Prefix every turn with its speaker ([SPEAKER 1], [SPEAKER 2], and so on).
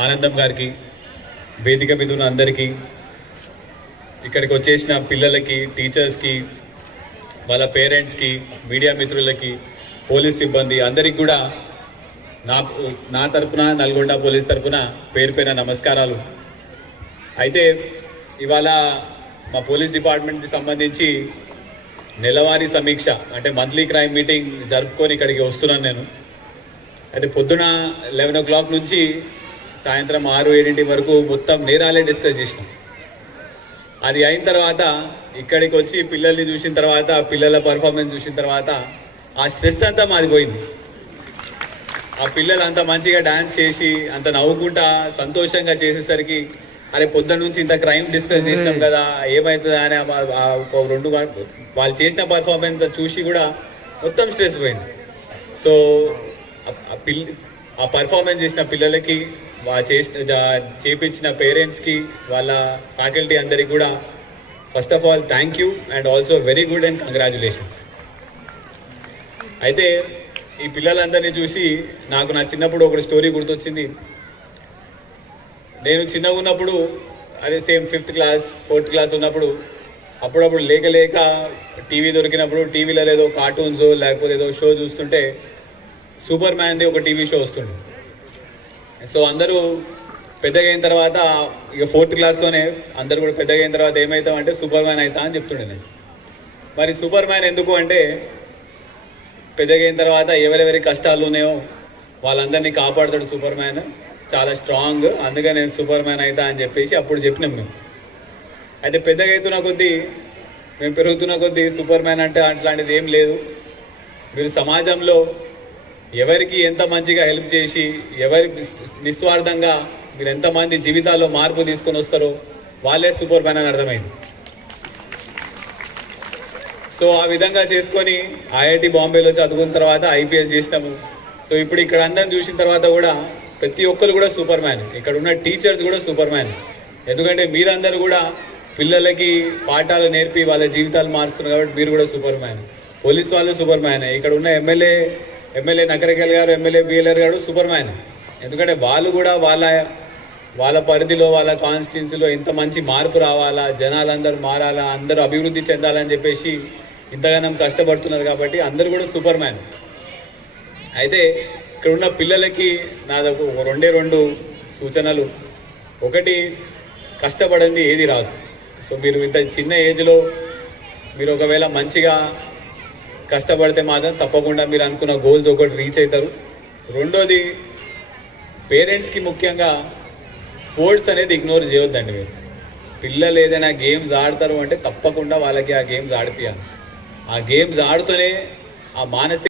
[SPEAKER 1] ఆనందం గారికి వేదిక మీద ఉన్న అందరికీ ఇక్కడికి వచ్చేసిన పిల్లలకి టీచర్స్కి వాళ్ళ పేరెంట్స్కి మీడియా మిత్రులకి పోలీస్ సిబ్బంది అందరికి కూడా నా నా తరపున నల్గొండ పోలీస్ తరపున పేరు పైన నమస్కారాలు. అయితే ఇవాళ మా పోలీస్ డిపార్ట్మెంట్కి సంబంధించి నెలవారీ సమీక్ష అంటే మంత్లీ క్రైమ్ మీటింగ్ జరుపుకొని ఇక్కడికి వస్తున్నాను నేను. అయితే పొద్దున లెవెన్ ఓ క్లాక్ నుంచి సాయంత్రం ఆరు ఏడింటి వరకు మొత్తం నేరాలే డిస్కస్ చేసినాం. అది అయిన తర్వాత ఇక్కడికి వచ్చి పిల్లల్ని చూసిన తర్వాత పిల్లల పర్ఫార్మెన్స్ చూసిన తర్వాత ఆ స్ట్రెస్ అంతా మాది పోయింది. ఆ పిల్లలు అంత మంచిగా డాన్స్ చేసి అంత నవ్వుకుంటా సంతోషంగా చేసేసరికి అరే పొద్దున నుంచి ఇంత క్రైమ్ డిస్కస్ చేసినాం కదా ఏమవుతుందా అని ఒక రెండు వాళ్ళు చేసిన పర్ఫార్మెన్స్ చూసి కూడా మొత్తం స్ట్రెస్ పోయింది. సో ఆ- ఆ పిల్ల ఆ పర్ఫార్మెన్స్ చేసిన పిల్లలకి చేసిన చేపించిన పేరెంట్స్కి వాళ్ళ ఫ్యాకల్టీ అందరికి కూడా first of all thank you and also very good and congratulations. అయితే ఈ పిల్లలందరినీ చూసి నాకు నా చిన్నప్పుడు ఒక స్టోరీ గుర్తొచ్చింది. నేను చిన్నగా ఉన్నప్పుడు అదే same fifth class fourth class ఉన్నప్పుడు అప్పుడప్పుడు లేక లేక టీవీ దొరికినప్పుడు టీవీలో ఏదో కార్టూన్స్ లేకపోతే ఏదో షో చూస్తుంటే సూపర్ మ్యాన్ది ఒక టీవీ షో వస్తుండే. సో అందరూ పెద్దగా అయిన తర్వాత ఇక ఫోర్త్ క్లాస్లోనే అందరూ కూడా పెద్దగా అయిన తర్వాత ఏమవుతాం అంటే సూపర్ మ్యాన్ అవుతా అని చెప్తుండే నేను మరి సూపర్ మ్యాన్ ఎందుకు అంటే పెద్దగా అయిన తర్వాత ఎవరెవరి కష్టాలు ఉన్నాయో వాళ్ళందరినీ కాపాడుతాడు సూపర్ మ్యాన్ చాలా స్ట్రాంగ్ అందుకే నేను సూపర్ మ్యాన్ అవుతా అని చెప్పేసి అప్పుడు చెప్పినాం మేము. అయితే పెద్దగా అవుతున్న కొద్దీ మేము పెరుగుతున్న కొద్దీ సూపర్ మ్యాన్ అంటే అట్లాంటిది ఏం లేదు. మీరు సమాజంలో ఎవరికి ఎంత మంచిగా హెల్ప్ చేసి ఎవరి నిస్వార్థంగా మీరు ఎంతమంది జీవితాల్లో మార్పు తీసుకొని వస్తారో వాళ్ళే సూపర్ మ్యాన్ అని అర్థమైంది. సో ఆ విధంగా చేసుకొని ఐఐటి బాంబేలో చదువుకున్న తర్వాత ఐపీఎస్ చేసినాము. సో ఇప్పుడు ఇక్కడ అందరిని చూసిన తర్వాత కూడా ప్రతి ఒక్కరు కూడా సూపర్ మ్యాన్ ఇక్కడ ఉన్న టీచర్స్ కూడా సూపర్ మ్యాన్ ఎందుకంటే మీరందరూ కూడా పిల్లలకి పాఠాలు నేర్పి వాళ్ళ జీవితాలు మారుస్తున్నారు కాబట్టి మీరు కూడా సూపర్ మ్యాన్ పోలీస్ వాళ్ళు సూపర్ మ్యాన్ ఇక్కడ ఉన్న ఎమ్మెల్యే ఎమ్మెల్యే నకరికల్ గారు ఎమ్మెల్యే బిఎల్ఆర్ గారు సూపర్ మ్యాన్ ఎందుకంటే వాళ్ళు కూడా వాళ్ళ వాళ్ళ పరిధిలో వాళ్ళ కాన్స్టిట్యున్సీలో ఇంత మంచి మార్పు రావాలా జనాలందరూ మారాలా అందరూ అభివృద్ధి చెందాలని చెప్పేసి ఇంతగానం కష్టపడుతున్నారు కాబట్టి అందరూ కూడా సూపర్ మ్యాన్ అయితే ఇక్కడ ఉన్న పిల్లలకి నాదొక ఒక రెండే రెండు సూచనలు. ఒకటి కష్టపడింది ఏది రాదు. సో మీరు ఇంత చిన్న ఏజ్లో మీరు ఒకవేళ మంచిగా కష్టపడితే మాత్రం తప్పకుండా మీరు అనుకున్న గోల్స్ ఒకటి రీచ్ అవుతారు. రెండోది పేరెంట్స్కి ముఖ్యంగా స్పోర్ట్స్ అనేది ఇగ్నోర్ చేయొద్దండి మీరు. పిల్లలు ఏదైనా గేమ్స్ ఆడతారు అంటే తప్పకుండా వాళ్ళకి ఆ గేమ్స్ ఆడిపియాలి. ఆ గేమ్స్ ఆడుతూనే ఆ మానసిక